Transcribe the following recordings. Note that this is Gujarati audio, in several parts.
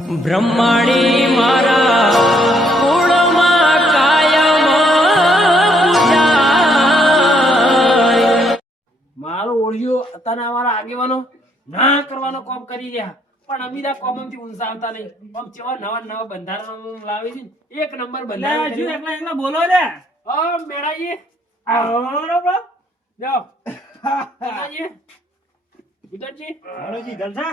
બ્રહ્માણી મારા કુળમાં કાયમ પૂજાય. મારો ઓળિયો અત્યારે અમારા આગેવાનો ના કરવાનો કોમ કરી રહ્યા પણ અમીરા કોમથી ઊંચા આવતા નહીં. આમ કેવા નવા નવા બંધારણ લાવી છે ને, એક નંબર બંધારણ કર્યું. એકલા એકલા બોલો લે મેળાજી બરોબર જાઓ. મેળાજી, ઉદયજી, હરોજી જલસા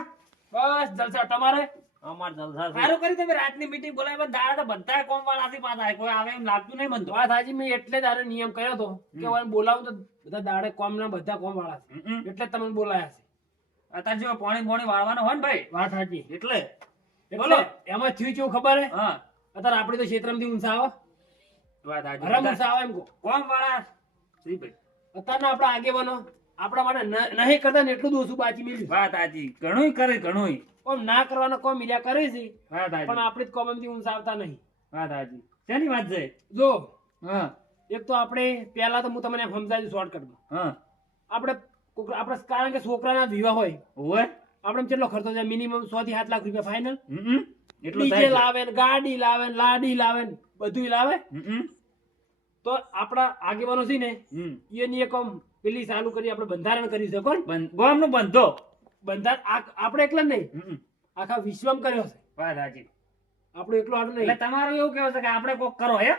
બસ જલસા તમારે. અમાર જલસા છે. સારું કરી તમે રાતની મીટિંગ બોલાવી પણ દાડા તો બધા કોમ વાળાથી પાછા કોઈ આવે એમ લાગતું નહીં મને તો. વાત હાજી મેં એટલે તારે નિયમ કર્યો હતો કે હવે બોલાવું તો બધા દાડે કોમ ના બધા કોમ વાળા છે એટલે તમને બોલાયા છે. અત્યારે જો પાણી વાળવાનો હોય ને ભાઈ વાત હાજી. એટલે બોલો એમાં થયું કેવું ખબર હે હા અત્યારે આપણે તો ક્ષેત્રમાંથી ઊંચા આવે વાત હરામ હાજી ઊંચા આવે એમ કહો. કોમ વાળા જી ભાઈ અત્યારના આપણા આગેવાનો આપણા માટે નહીં કરતા ને એટલું જ ઓછું બાકી મળ્યું. વાત હાજી ઘણું કરે ઘણું કોમ ના કરવાનો કોમ મીડિયા કરે છે વાત પણ હાજી આપણે જ કોમથી ઊંચા આવતા નહીં. વાત હાજી શેની વાત છે જો હા એક તો આપણે પહેલા તો હું તમને સમજાવી શોર્ટકટમાં હા આપણે કારણ કે છોકરાના વિવાહ હોય ઓય આપણે કેટલો ખર્ચો છે મિનિમમ 100 થી 7 લાખ રૂપિયા ફાઇનલ. એટલું ડીજે થાય લાવે ને ગાડી લાવે ને લાડી લાવે ને બધું લાવે હમ તો આપણા આગેવાનો છે ને હમ એની એક આમ પેલી ચાલુ કરી આપણે બંધારણ કરી છે. કોણ ગોમ નું બંધો બંધારણ આપણે એકલા જ નહીં આખા વિશ્વમાં કર્યો છે. વાત હાજી આપણું એકલું આટલું એટલે નહીં. તમારું એવું કેવું છે કે આપણે કોક કરો હે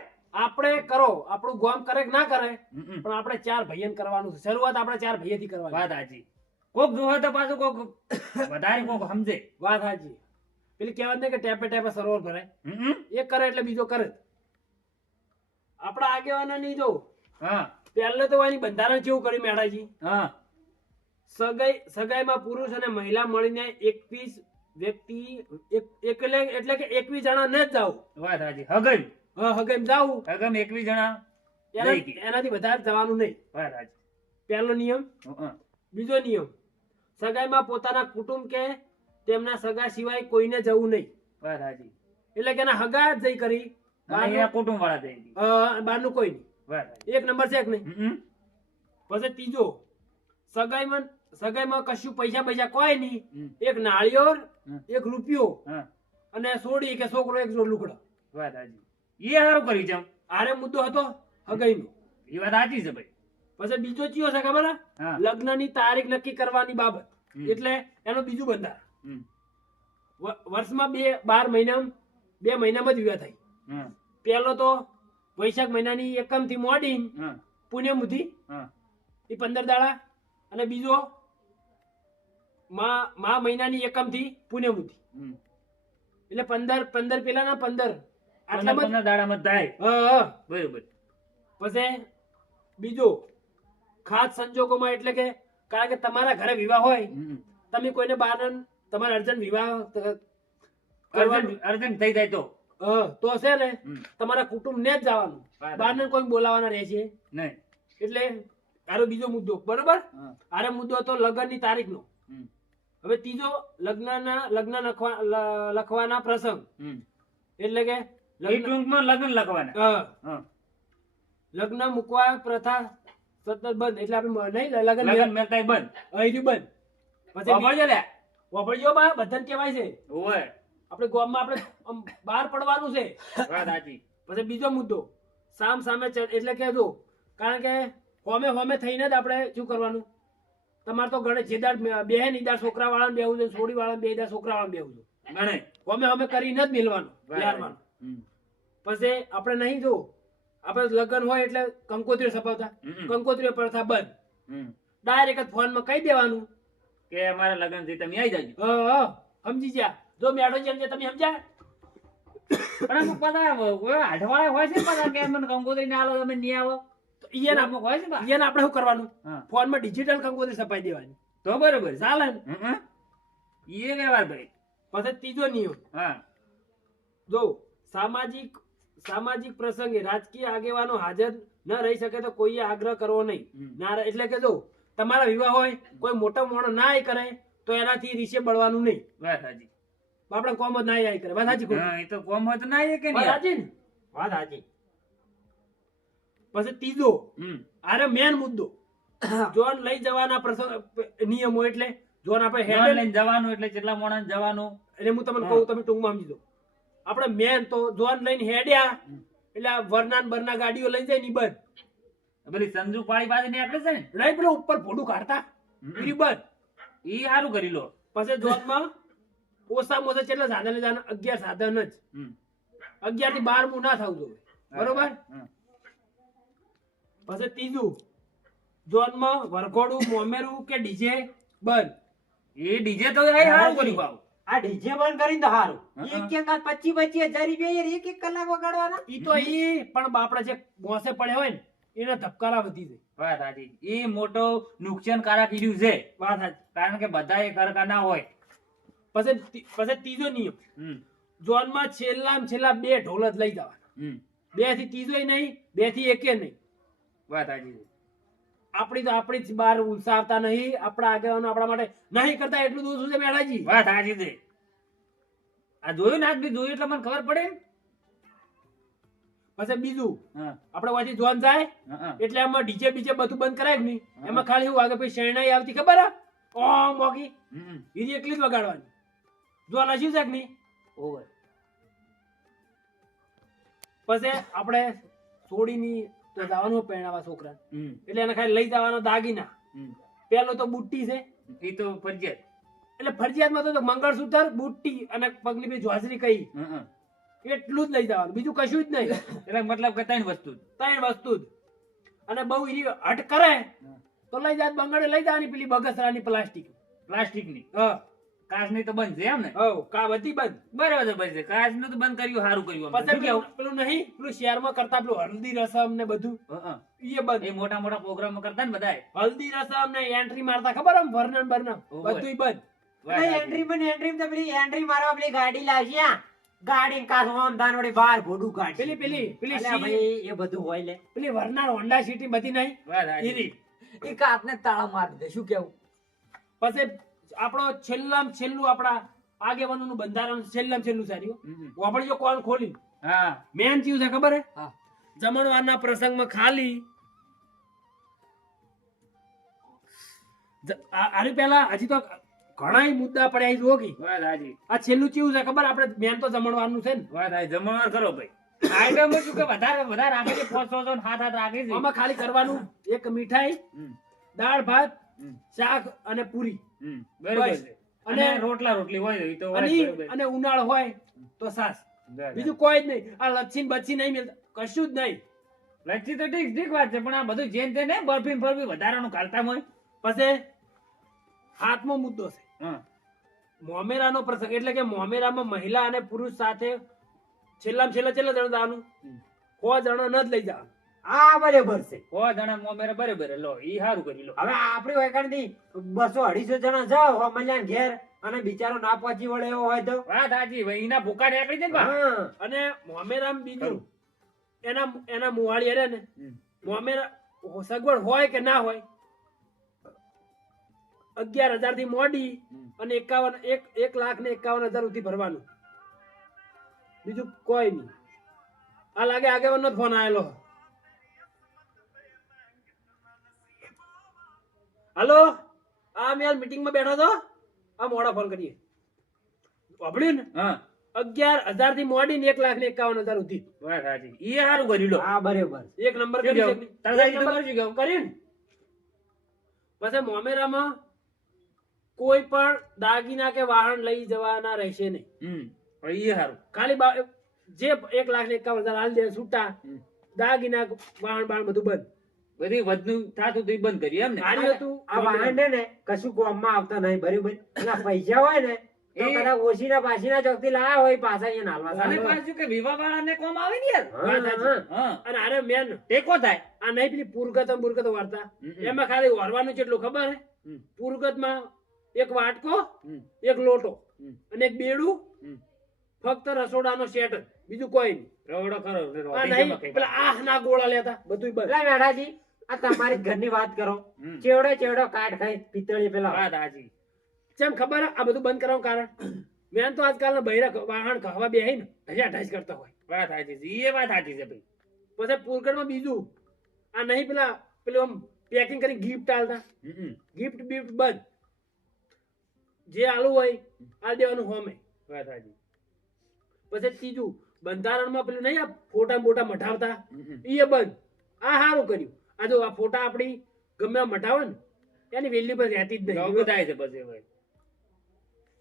આપણે કરો આપણું ગામ કરે કે ના કરે હમ. પણ આપણે 4 ભાઈઓને કરવાનું છે. શરૂઆત આપણે 4 ભાઈઓથી કરવાની. વાત હાજી કોક જોવે તો પાછું કોક વધારે કોક સમજે વાત હાજી. પેલી કહેવત નહીં કે ટેપે ટેપે સરોવર ભરાય. એક કરે એટલે બીજો કરે જ. આપણા આગેવાનોની જો હા પહેલે તો એની બંધારણ કેવું કર્યું મેળાજી હા સગાઈમાં પુરુષ અને મહિલા મળીને 21 વ્યક્તિ એટલે કે 21 જણા ને જ જાવ. વાત હાજી હગમ હગાઈમાં જાવું હગમ 21 જણા લઈ ગઈ. એનાથી વધારે જવાનું નહીં. વાત હાજી પહેલો નિયમ. હં. બીજો નિયમ સગાઈમાં પોતાના કુટુંબ કે તેમના સગા સિવાય કોઈને જવું નહીં. વાત હાજી એટલે કે એના હગા જ જઈ કરી અને એના કુટુંબ વાળા થઈ ગઈ. બહારનું કોઈ નહીં. વાત હાજી એક નંબર છે કે નહીં. હમ. પછી ત્રીજો સગાઈમાં કશું પૈસા કોઈ નહીં. હમ. એક નાળિયેર હમ. એક રૂપિયો હા અને સોડી કે છોકરો એક જોડ લુગડા. વાત હાજી એ સારું કર્યું છે આરે મુદ્દો હતો હગાઈનો. એ વાત સાચી છે ભાઈ પછી બીજો ચિયો છે ખબર હે? હા લગ્નની તારીખ નક્કી કરવાની બાબત. હમ. એટલે એનું બીજું બંધારણ. હમ. વર્ષમાં 12 મહિનામાં જ વિવાહ થાય. હમ. પહેલો તો વૈશાખ મહિનાની એકમ થી મોડી હમ. પુણ્યમ સુધી હમ. એ 15 દાડા અને બીજો મા મહિનાની એકમ થી પુણ્યમ સુધી હમ. એટલે 15 પેલાના 15 આટલામાં જ. 15 દાડામાં થાય હા. બરોબર પછી બીજો ખાસ સંજોગોમાં એટલે કે કારણ કે તમારા ઘરે વિવાહ હોય હમ. તમે કોઈને બહાર તમારે અર્જન્ટ વિવાહ કરવાનું અર્જન્ટ થઈ જાય તો તો છે ને હમ. તમારા કુટુંબ ને જ જવાનું. બરાબર. બહારને કોઈ બોલાવાના રહેશે નહીં એટલે આરો બીજો મુદ્દો બરોબર. હા. આરે મુદ્દો હતો લગ્નની તારીખનો. હમ. હવે ત્રીજો લગ્ન લખવાના પ્રસંગ હમ. એટલે કે એ લગ્ન ટૂંકમાં લગ્ન લખવાના હા. હા. લગ્ન મૂકવા પ્રથા સતત બંધ એટલે આપણે નહીં લગ્ન લગ્ન મેલતાય બંધ અહીંથી બંધ. વાપરજો લે વાપરજો બા બધાને કહેવાય છે ઓય આપણે ગામમાં આપણે આમ બહાર પડવાનું છે. વાત સાચી પછી બીજો મુદ્દો સામે એટલે કે જો કારણ કે હોમે થઈને જ આપણે શું કરવાનું તમારે તો ગણે જે દાડ બે નીદાર છોકરા વાળાને બેવું છે છોડી વાળાને બે દાડ છોકરા વાળાને બેવું છે ગણે હોમે કરીને જ મિલવાનું યારવાનું. હમ. પછી આપણે નહીં જો આપણે લગ્ન હોય એટલે કંકોત્રી છપાવતા હમ. કંકોત્રી પ્રથા બંધ. હમ. ડાયરેક્ટ જ ફોનમાં કહી દેવાનું કે અમારા લગ્ન થી તમે આવી જાજો સમજી ગયા. જો મેડો જેમ છે તમે સમજ્યા. પણ અમુક બધા અઠવાડિયા હોય છે પાછા કે મને કંકોત્રી ના આલો તમે નહીં આવો તો ઈયન અમુક હોય છે બા. ઈયન આપણે શું કરવાનું હા. ફોનમાં ડિજિટલ કંકોત્રી છપાઈ દેવાની તો બરોબર ચાલે ને? એ વ્યવહાર ભાઈ પછી ત્રીજો નિયમ હા જો સામાજિક પ્રસંગે રાજકીય આગેવાનો હાજર ન રહી શકે તો કોઈએ આગ્રહ કરવો નહીં. હમ. એટલે કે જો તમારા વિવાહ હોય કોઈ મોટો મોણો ના આય કરે તો એનાથી રીસે બળવાનું નહીં. વાત હાજી આપણે કોમ જ ના આય કરે. વાત સાચી ખોટી? હા એ તો કોમ હોય તો ના આવે કે વાત નહીં સાચી ને? વાત સાચી. પછી ત્રીજો હમ. આરે મેન મુદ્દો જોન લઈ જવાના પ્રસંગ નિયમો એટલે જોન આપણે જોન હેડે લઈને જવાનું એટલે કેટલા માણસ જવાનું એટલે હું તમને હા. કહું, તમે ટૂંકમાં સમજી દો. આપણે મેન તો જોન લઈને હેડ્યા એટલે આ વરના ને બરના ગાડીઓ લઈ જાય ની બંધ પેલી સંજુ પાળી પાસે નીકળે છે ને નહીં પેલું ઉપર ફોડું કાઢતા ઈ બંધ. ઈ સારું કરી લો. પછી જોનમાં ઓછામાં ઓછા કેટલા સાધન લઈ જવાના? 11 સાધન જ. હમ. 11 થી 12 ના થવું જોઈએ, બરોબર? હમ. પછી ત્રીજું, જોનમાં વરઘોડું, મોમેરું કે ડીજે બંધ. એ ડીજે તો એ સારું કર્યું ભાવ. આ ડીજે બંધ કરીને તો હારું. હા. એક એક આ 25,000 રૂપિયા યાર એક એક કલાક વગાડવાના. ઈ તો ઈ પણ બાપડા જે મોસે પડ્યા હોય ને એના ધબકારા વધી જાય. વાત સાચી. એ મોટો નુકસાનકારક ઈડ્યું છે. વાત સાચી. કારણ કે બધા એક હરખા ના હોય. પછી ત્રીજો નિયમ, હમ. જોનમાં છેલ્લામાં છેલ્લા 2 ઢોલ જ લઈ જવાના. હમ. 2 થી ત્રીજોય નહીં, 2 થી એકે નહીં. વાત સાચી છે. આપણી જ બહાર ઉત્સાહતા નહીં. આપણા આગેવાનો આપણા માટે નહીં કરતા એટલું દોષ છે મેળાજી. વાત સાચી છે. આ જોયું ને આજ બી જોયું એટલે મને ખબર પડે ને. પછી બીજું, હા. આપણે વાંચી જોન જાય હા. એટલે આમાં ડીજે બીજે બધું બંધ કરાય કે નહીં? હા. એમાં ખાલી શું આગળ પછી શરણાઈ આવતી ખબર હે? ઓમ મોગી હમ. ઈરી એકલી જ વગાડવાની. જોન હસ્યું છે કે નહીં? ઓવર. પછી આપણે છોડીની તો જવાનું પહેણાવા છોકરા, હમ. એટલે એને ખાલી લઈ જવાનો દાગીના. હમ. પેલો તો બુટ્ટી છે, એ તો ફરજિયાત. એટલે ફરજિયાતમાં તો મંગળસૂત્ર, બુટ્ટી અને પગની બી જોજરી કઈ હમ. એટલું જ લઈ જવાનું, બીજું કશું જ નહીં. એટલે મતલબ કે ત્રણ વસ્તુ જ. 3 વસ્તુ જ. અને બહુ ઈરી હટ કરે તો લઈ જાય બંગડે લઈ જવાની પેલી બગસરાની પ્લાસ્ટિક. પ્લાસ્ટિકની. હા કાચની તો બંધ છે એમ ને. હવ કા બધી બંધ. બરાબર છે છે. કાચનું તો બંધ કર્યું સારું કર્યું. આમ તો. પછી શું કેવું? પેલું નહીં પેલું શહેરમાં કરતા પેલું હલ્દી રસમ ને બધું હં. એ બંધ. એ મોટા મોટા પ્રોગ્રામો કરતા ને બધાય. હલ્દી રસમ ને એન્ટ્રી મારતા ખબર આમ વર્ણન બર્ણન ઓવે. બધું બંધ. વાત એટલે સાચી. એન્ટ્રી તો પેલી એન્ટ્રી મારવા પેલી ગાડી લાવશે આ. ગાડી કાઢો આમ દાનોડી બહાર ભોડું કાઢશે. પેલી અલ્યા સી- ભાઈ એ બધું હોય લે. પેલી વરનાર હોન્ડા સિટી બધી નહીં વાત સાચી. ઈરી. એ કાચને તાળા મારી દે શું કેવું? પછી આપણો છેલ્લામાં છેલ્લું આપણા આગેવાનોનું બંધારણ છેલ્લામાં છેલ્લું સાર્યું હમ. આપણે જો કોણ ખોલી હા. મેન ચીજ છે ખબર હે? હા. જમણવારના પ્રસંગમાં ખાલી આની પહેલા હજી તો ઘણાય મુદ્દા પડ્યા છે જોગી. વાત સાચી. આ છેલ્લું ચીવું છે ખબર? આપણે મેન તો જમણવારનું છે ને. વાત સાચી. જમણવાર કરો ભાઈ. આઈટમ શું કે વધારે વધારે રાખે છે. 500 ને 7 રાખે છે. આમાં ખાલી કરવાનું એક મીઠાઈ, હમ. દાળ ભાત, હમ. શાક અને પૂરી. હમ. બરોબર બસ. છે. અને અને રોટલા રોટલી હોય એ તો હોય અને જ, ઈ- બરોબર. અને ઉનાળ હોય તો સાસ. બરાબર. બીજું કોઈ જ નહીં. આ લચ્છી ને બચ્છી નહીં મિલતા, કશું જ નહીં. લચ્છી તો ઠીક ઠીક વાત છે પણ આ બધું જેન તે ને બરફી ને ફરફી વધારાનું ખાલતા હોય. પછી હાથમો મુદ્દો છે હા. મોમેરાનો પ્રસંગ, એટલે કે મોમેરામાં મહિલા અને પુરુષ સાથે છેલ્લામાં છેલ્લા જણા જવાનું, હમ. 100 જણા ન જ લઈ જવાનું. આ બરાબર છે. 100 જણા મોમેરા બરાબર લો ઈ સારું કરી લો. હવે આપણી વાયકાણથી 200-250 જણા જાઓ હોમલ્યાન ઘેર અને બિચારો ના પહોંચી વળે એવો હોય તો વાત સાચી ભાઈ એના ભૂકા નીકળી જાય ને બા. હા. અને મોમેરામાં બીજું ખરું. એના મુવાળી અરે ને હમ. મોમેરા સગવડ હોય કે ના હોય, 11,000 થી મોડી હમ. અને 1,51,000 સુધી ભરવાનું, બીજું કોઈ નહીં. આ લાગે આગેવાનનો જ ફોન આવેલો. હલો, આ મેં મીટિંગમાં બેઠો તો આ મોડા ફોન કરીએ. વાપર્યું ને? હા. 11,000 થી મોડી ને 1,51,000 સુધી. વાત સાચી. ઈ સારું કર્યું લો. આ બરાબર. એક નંબર શું કરી કેવું? છે. તારે એક નંબર શું કેવું? કર્યું ને? પછી મોમેરામાં કોઈ પણ દાગીના કે વાહન લઈ જવાના રહેશે નહીં. હમ. પણ ઈ સારું. ખાલી જે 1,51,000 હાલ દે છૂટા, હમ. દાગીના વાહન બાણ બધું બંધ. બધી વધનું થાતું તો ઈ બંધ કરી એમ ને. હારી હતું આ વાહન છે ને કશું ગામમાં આવતા નહીં બરાબર. એના પૈસા હોય ને તો એ- કદાચ ઓછીના પાછીના ચોકથી લાયા હોય પાછા અહીંયા નાલવા અને સારું. પાછું કે વિવાહ વાળાને કોમ આવે ને યાર. હા, હા. હા. અને આરે મેન ટેકો થાય. આ નહીં પેલી પૂરગત પૂરગત વાર્તા, હમ. એમાં ખાલી વરવાનું કેટલું ખબર હે? હમ. પૂરગતમાં એક વાટકો, હમ. એક લોટો હમ. અને એક બેડું, હમ. ફક્ત રસોડાનો સેટ જ, બીજું કોઈ નહીં. રવડો ખરો. આ નહીં પેલા આહ ના ગોળા લેતા, બધું બંધ. એટલે મેઢાજી આ તમારી ઘરની વાત કરો. હમ. ચેવડો કાઠ ખાઈ પિત્તળી પેલા વાત સાચી. કેમ ખબર હે? આ બધું બંધ કરવાનું કારણ મેન તો આજકાલના બૈરા વાહન ખાવા બેહી ને ઢજા કરતા હોય. વાત સાચી છે. ઈ વાત સાચી છે ભાઈ. પછી પૂરગઢમાં બીજું આ નહીં પેલું આમ પેકિંગ કરી ગિફ્ટ આલતા, હમ. ગિફ્ટ બિફ્ટ બંધ. જે આલુ હોય આ દેવાનું હોમે. વાત સાચી. પછી ત્રીજું બંધારણમાં પેલું નહીં આ ફોટા બોટા મઢાવતા હમ. એ બંધ. આ સારું કર્યું. આ જો આ ફોટા આપણી ગમે આ મઢાવે ને એની વેલ્યુ પર રહેતી જ લોગો નહીં. થાય છે પછી ભાઈ.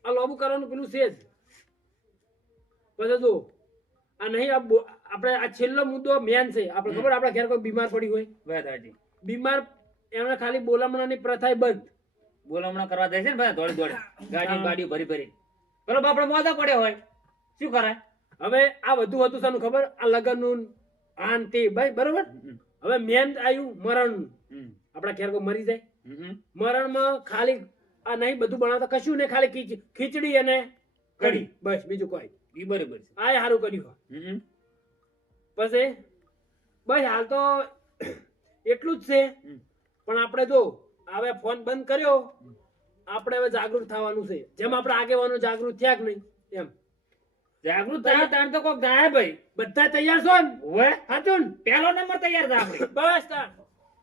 આ લોબુ કરવાનું પેલું છે જ. પછી જો આ નહીં આપણે આ છેલ્લો મુદ્દો મેન છે. આપણે ખબર આપણા ઘેર કોઈ બીમાર પડી હોય, વાત સાચી. બીમાર એમને ખાલી બોલામણાની પ્રથા બંધ. બોલામણા કરવા જાય છે ને બધા દોડી દોડી ગાડી ગાડી ભરી ભરી. પેલો બાપડો મોદો પડ્યો હોય શું કરે? હવે આ વધુ હતું શાનું ખબર? આ લગ્નનું આન તે ભાઈ બરોબર. હવે મેન આવ્યું મરણ. આપણા ઘેર કોઈ મરી જાય, મરણમાં ખાલી આ નહીં બધું બનાવતા કશું ને ખાલી ખીચડી અને કઢી બસ, બીજું કોઈ. ઈ બરોબર છે. આ સારું કર્યું. પછી બસ હાલ તો એટલું જ છે. પણ આપણે જો હવે ફોન બંધ કર્યો, આપણે હવે જાગૃત થવાનું છે. જેમ આપણે આગેવાનો જાગૃત થયા કે નહીં એમ જાગૃત થયા તાણ તો કોક જાય ભાઈ. બધા તૈયાર છો ને? ઓવે સાચું ને? પહેલો નંબર તૈયાર છે આપણે. બસ તાણ.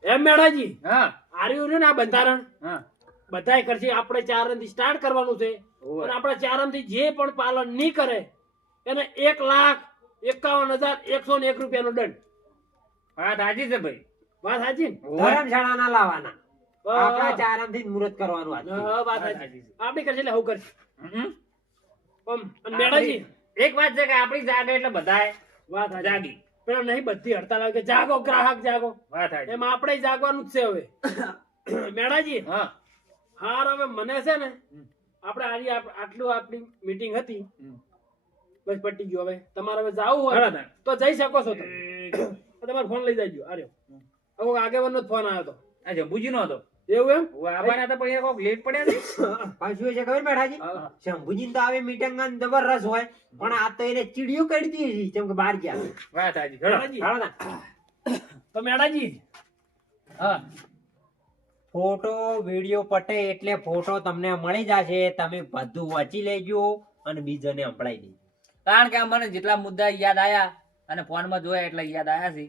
એમ મેળાજી હા આર્યું રહ્યું ને આ બંધારણ હા બધાય કરશે. આપણે 4 થી સ્ટાર્ટ કરવાનું છે. ઓવે. અને આપણે 4 થી જે પણ પાલન નહીં કરે એને 1,51,101 રૂપિયાનો દંડ. વાત સાચી છે ભાઈ. વાત સાચી ને? ઓવે. ધર્મશાળાના લાવવાના. આપણા હા, ચારામથી જ મુહૂર્ત કરવાનું આ. વાત વાત સાચી. સાચી છે. આપણે કરશે એટલે હું કરશે. હમ. અને મેળાજી એક વાત છે કે આપણી જાગે એટલે બધાય વાત સાચી. જાગી. પેલો નહીં બધી હડતાલ આવે કે જાગો ગ્રાહક જાગો. વાત સાચી. એમાં આપણે જાગવાનું જ છે હવે. મેળાજી હા હાર હવે મને છે ને આપણે આજે આટલું આપણી મીટિંગ હતી બસ પટી ગયું. હવે તમારે હવે જાવું હોય બરાબર. તો જઈ શકો છો તમે. તમારો ફોન લઈ જાજો. આર્યો હવે આગેવાનો જ ફોન આવ્યો હતો. આ જંબુજી નો હતો. એવું એમ? ઓવે, આવવાના હતા પણ એ કોક લેટ પડ્યા છે. પાછું એ છે ખબર મેઠાજી? શંભુજી તો આવે મીટિંગ જબરદસ્ત હોય, પણ આ તો એને ચીડિયું કરી દીધી કેમ કે બહાર ગયા. વાત સાચી. હેડો. મેળાજી, હાલો ના. તો મેળાજી હા ફોટો વિડીયો પટે એટલે ફોટો તમને મળી જશે. તમે બધું વાંચી લેજો અને બીજાને સંભળાઈ દેજો. કારણ કે આ મને જેટલા મુદ્દા યાદ આયા અને ફોનમાં જોયા એટલા યાદ આયા છે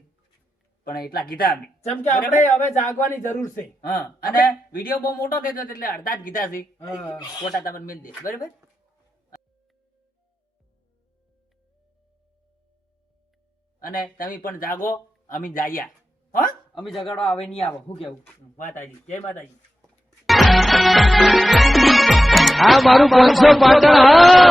પણ એટલા કીધા અમે. જેમ કે આપણે હવે જાગવાની જરૂર છે. હા અને વિડીયો બહુ મોટો થયો એટલે અડધા જ કીધા છે. હા. ફોટા તમને મેલ દે બરાબર. અને તમે પણ જાગો અમે જાગ્યા. હા અમે જગાડવા આવે નહીં આવે. શું કેવું? માતાજી જય માતાજી. આ મારું 500 પાટણ. હા